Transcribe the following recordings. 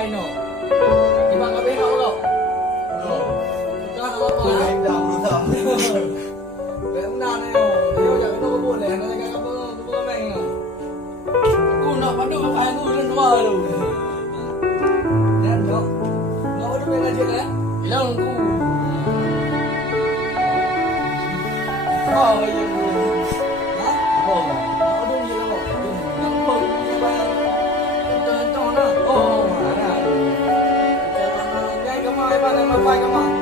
pai no. Gimana kau bengok kau? Kau nak apa? Dah berusaha. Benar ni. Dia jangan kau boleh. Nak cakap apa? Kau main no. Aku nak padu pakai aku dan dua tu. Dan no. Kau tu main aja lah. Hilang aku. Oh, ya. Hah? Oh, kau tu je lah. Kau tu bayar. Kau nak. Oh, ada. Jangan kemana mana mapai kemana.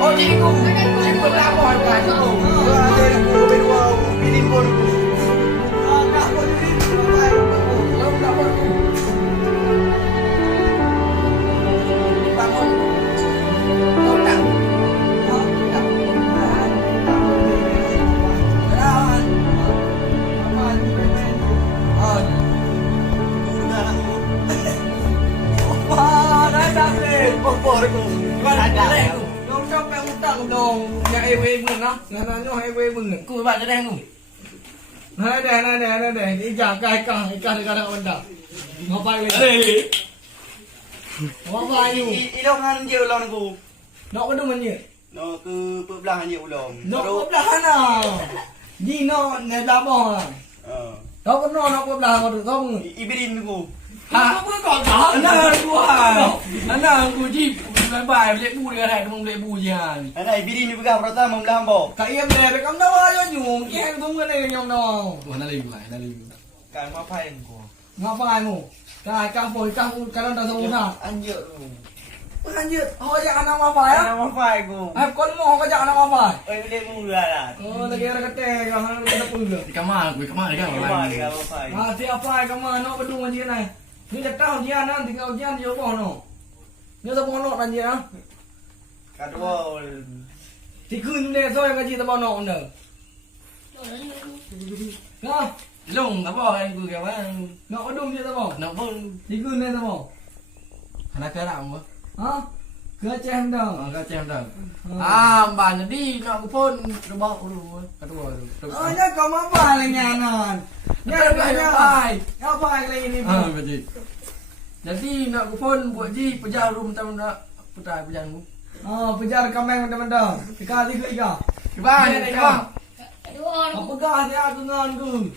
Oh, cikgu lapor kan cikgu. Ada aku berdua pilih pun. Tak apa ni. Jom lapor tu. Bangun. Jom tak. Apa aku? Mana ada aku? Kau sampai utang dong. Yang ewe menah, ngananya ewe menah. Aku buat jadi aku. Nada. Ikan dekat benda. Ngapai lagi? Eh. Ngapai ni? Ilongan je ulang aku. Nak benda mana? No ke perbelahan je ulang. Nak belah mana? Di no ne dabah. Kau pernah nak belah kau tahu? Ibrin aku. Ha, apa kau tahu? Anak aku ji baik boleh bu dia dah boleh bu je. Anak ibrin ni pegang pertama membelah bo. Kak ia boleh bekam dah ayo nyung. Ia tu mana yang dah. Mana lagi buat, mana lagi. Kan mapai aku. Ngapai mu? Kak boy kak kalau dah semua nak. Anjir tu. Lanjut. Oh jak anak apa ya? Anak mapai aku. Kau mau kau jak anak apa? Boleh mula lah. Oh lagi ada kata kau hang ada pula. Di kamar kan. Rumah dia mapai. Siapa yang kemana nak berdua je ni? Ni dah tahu dia nak tinggal ujian dia apa no? Ni tak mau nak je ah. Kedua. Tikun ni so yang gaji tak mau nak anda. Nah, Long apa aku kawan. nak odong dia tak mau. Nak pun Tikun ni tak mau. anak kerap apa? Ha? Keceh dah. Kau cem dah. Ban jadi nak aku pun rebak dulu. Kedua tu. Oh, ya kau apa lagi anan? Ya Baik. apa lagi ni? Betul. Jadi nak aku pun buat ji pejar room tahu nak putar pejarmu. Oh, pejar kameng benda-benda. Ika tiga ika. Ban ni bang. Apa gah dia aku ngan tu.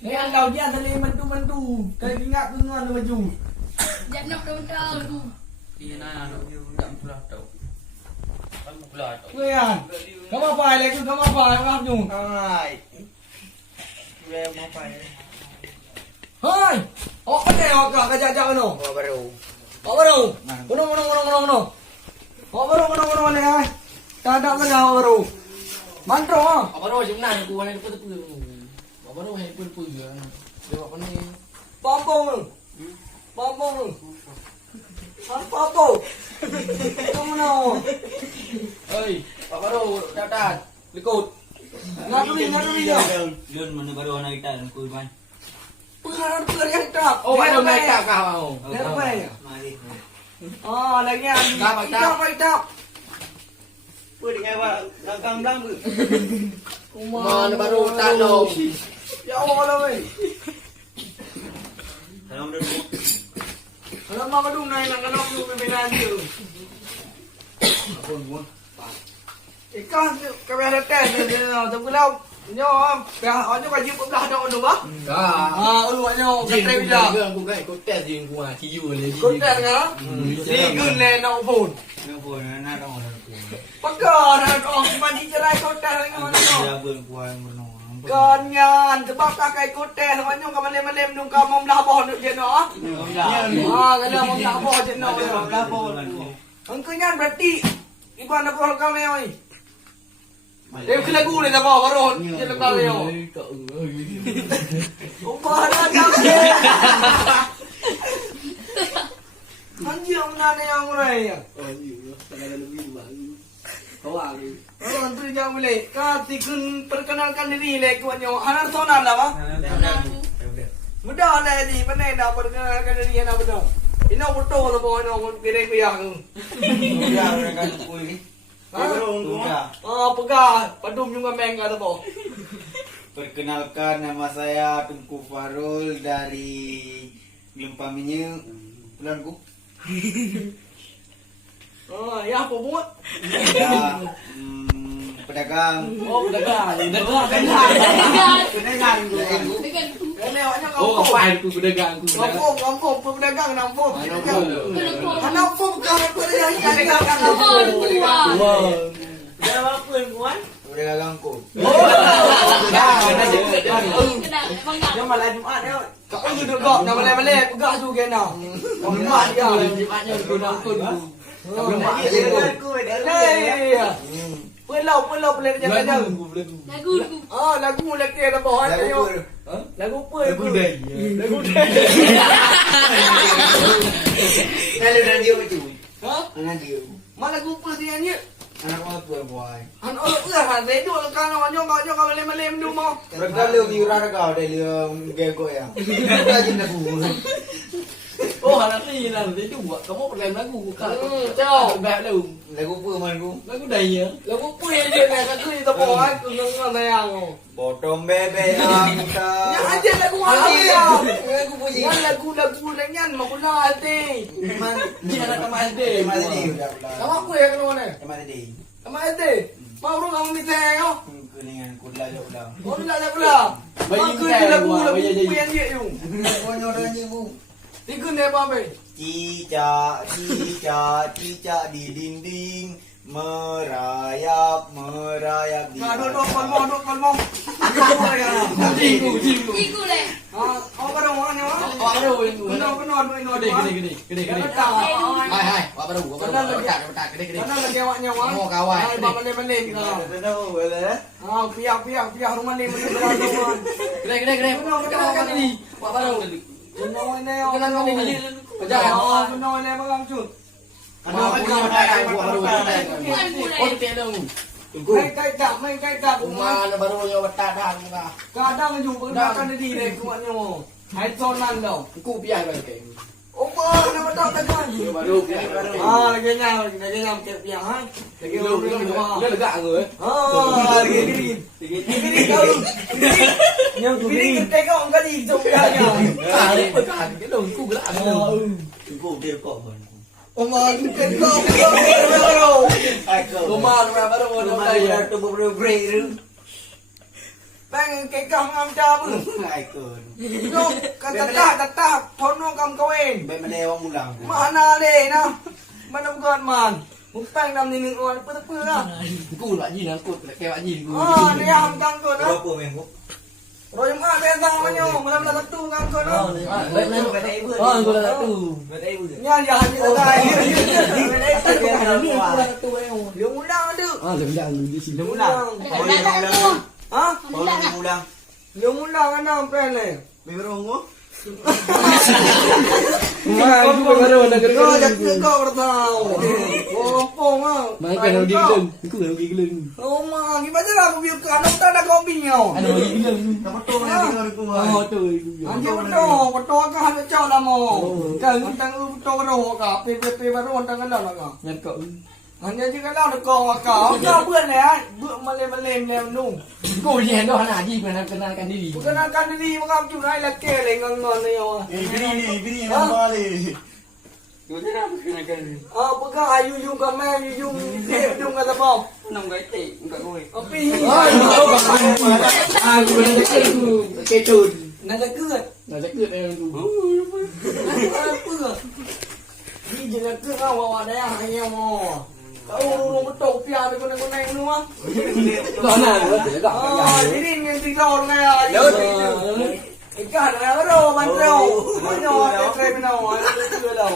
Ni andau dia tali mentu-mentu. Kau ingat aku ngan baju. Jangan nak tahu tu. Iya nak tak pula tahu. Kamu pula tahu. Kau yan. Kamu apa lagi? Kamu apa? Kamu tu. Hai. Dia mapai. Hai. Oh, ni awak kajak-kajak no. Oh baru. Oh, baru. Kono. Oh, baru ni ai. Tak ada lagi awak baru. Mantro ah. Apa roh sebenarnya aku warna tepu. Apa roh handphone pun dia. Dia apa ni? Pampong. Apa? Kamu nak? Oi, apa roh dapat likut. Ngadu dia. Lun mana baru anak kita dan kuy man. Pelan yang tak. Oh, ada mereka kau. Apa ya? Mari. Oh, lagi yang Tak. tak. Apa dengan awak langkang belang ke? Mana baru tak dong. Ya jauh lah weh. Dalam dulu. Kalau mau kadung naik nak kenal tu pimpinan tu. Apa gua? Ikan kami ada tes ni, tapi kalau nyo, orang kau jumpa belah ada orang bah. Dah. Uluannya Jing kata aku dia. aku kan ikut tes jing gua TU le. Kau tes kan? Ni gun le nak pun. Nó buồn nó đâu là buồn. Pakar orang mandi cerai kau tes dengan mana? Dia buồn qua một nó. Con ngan sebab tak kai kau tes orang kau malem-malem dong kau mau belah boh nak dia no. Kalau mau belah boh je no. Engkau nyan berarti iban apa kau ni oi? Dia kena lagu ni tak bawa baru dia lepas dia. Umah dah dah. Anjir mana yang mulai? Oh, iya. Tak ada lebih baru. Kau lagi. Oh, tu jangan boleh. Kati kun perkenalkan diri le kuatnya. Anak sonan lah bah. Mudah lah ni. Mana dah perkenalkan diri anak betul. Ino betul tu boh ino kira kira tu. Dia kan kuih ni. Pegah. Padum juga mengga tu boh. Perkenalkan, nama saya Tengku Farul dari Gempaminya Pulanku. Ya apa buat? Ya, pedagang. Oh, pedagang. Pedagang tu. Dengan Kena awaknya Oh, kampung. apa aku pedagang aku. Kampung, pedagang nampung. pelukung. Nampung kau pedagang pedagang Pohon buah. Dalam apa yang kuat? Pedagang kot. Kena bangga. Dia malam Jumaat dia. Kau duduk kau, nak malai-malai pegah tu kena. Kau Jumaat dia. Jimatnya aku nak aku. Pulau boleh kerja-kerja. Lagu lagu. Lagu lagi ada bawah dia. Lagu apa? Lagu dah. Lagu dah. Kalau dah dia macam tu. Ha? Anak dia. Mana lagu apa dia nyanyi? Anak apa buat? Anak orang kan redo kan orang kau malai-malai minum mau. Mereka lebih urang kau dari lebih gego ya. Rajin aku. Oh, anak ni lah. Dia tu buat. Kamu pergi lagu. Ciao. Baik lagu. Lagu apa man ku? Lagu daya. Lagu apa yang dia nak kata itu bawah aku dengan sayang. Potong bebek angka. Ya aja lagu apa ya? Lagu puji. Lagu nyanyi mau kena hati. Dia nak sama SD. Emak tadi udah. Kamu apa ya kena mana? Emak tadi. Kamu hati. Mau rumah kamu minta yo. Kuningan kuda jauh dah. Oh nak nak pula. Bayi Aku minta lagu buat, lagu bayi jadi. apa yang dia tu? Kau nyodoh ni bu. Tiga ni apa be? Cicak, cicak, cicak di dinding merayap, merayap di. Duduk palmo. Jiku. Iku le. Apa dah orang ni? Baru itu. Gede. Hai. Apa baru? Betak. Gede. Mana lagi awaknya wang? Oh, kawan. Hai, balik. Tahu boleh? Piak rumah ni mesti berada wang. Gede. Perkenalkan diri. Apa baru? Benar ni. Perkenalkan diri. Benar ni bang cut. Mau punya baru. Oh, tidak dong. Main kai tak. Rumah baru yang betak dah muka. Kadang jumpa perkenalkan diri dia kuatnya. Hai sonan dah. Aku pian balik. Apa nama tak kan? Baru. Lagi nyam piak ha. Lagi Dia legak ke? lagi green. Kau. Yang green kita kau enggak di jomnya. Betak. Dia dong ku gelak. Cukup dia kok pun. Omang kita kau. Rumah baru Rumah dah dia tu break tu. Bang ke kau ngam jam. Ikut. Yo kata tak thono kam kawin. Baik mana orang mulang. Mana le nah. Mana bukan man. Mustang nam ni ning on apa lah. Ku lah jin aku nak kewak jin ku. Dia ham kang ko nah. Berapa minggu? Roy mak bentang manyo, malam dah satu kang ko nah. Aku dah satu. Nya ya ni dah. Dia ulang ada. Lembang di sini. Ulang. Ada aku. Ha? Orang mulang. Dia ulang ana pen le. Beronggo. Aku baru nak kerja. Kau jadi kau bertahu. Opong ah. Mai kan lagi geleng. Aku kan lagi geleng. Oh mak, gimana lah aku biar kau tak ada kau binyau. Ada lagi geleng. Kamu tu mana tinggal aku? Oh tu. Anjir betul kan ada cau lah mau. Kan tang betul roh ka, PPP baru tang kan lah ka. Nyat kau. hanya juga lau nak kau buat ni ah, buat malem nu. กูเรียนด้วยขนาดที่เป็นกันกันดี Perkenalkan diri mengam cuma nak lelaki lengan ni awak. Bini nama ni. Ah, pegang ayu yung kami, yung dung kata bau. Api. ๆกูเป็นนักเก็ตกูเกจูน Nak dekat. เราจะเกิดอะไรกู Apa? Ni je nak ke awak dah hanya mau. Kau urung betul piar aku nak naik nu ah. ตอนนั้นเราเสียก่อน Ah, ini yang tiga orang ni. Ikan nak ro man ro. Mana ada try menau, ada tu dah.